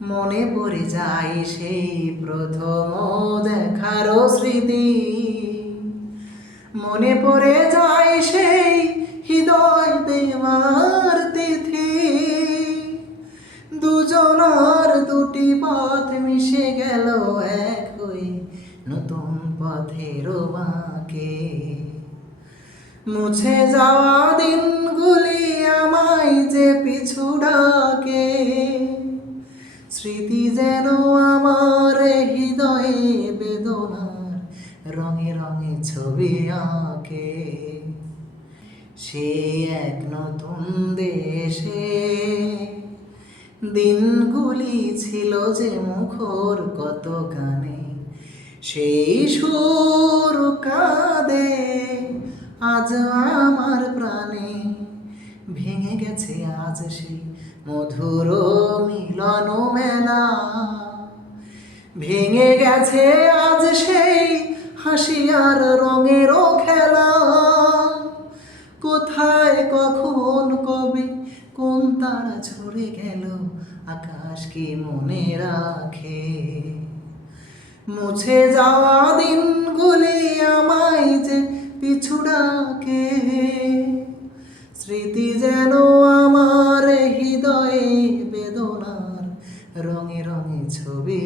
মনে পড়ে যায় সেই প্রথম দেখারও স্মৃতি, মনে পড়ে যায় সেই হৃদয় দেওয়ার তিথি। দুজনার দুটি পথ মিশে গেল এক হয়ে নতুন পথের বাঁকে। মুছে যাওয়া দিনগুলি আমায় যে পিছু ডাকে, স্মৃতি যেন আমার হৃদয়ে বেদনার রঙে রঙে ছবি আঁকে। সে এক নতুন দেশে দিনগুলি ছিল যে মুখর কত গানে, সেই সুর কাঁদে আজ আমার প্রাণে। ভেঙে গেছে আজ সেই মধুর মিলন মেলা, ভেঙে গেছে আজ সেই হাসি আর রঙেরও খেলা। কোথায় কখন কবে কোন তারা ঝরে গেল, আকাশ কি মনে রাখে? মুছে যাওয়া দিনগুলি আমায় যে পিছু ডাকে, স্মৃতি যেন আমার হৃদয়ে বেদনার রঙে রঙে ছবি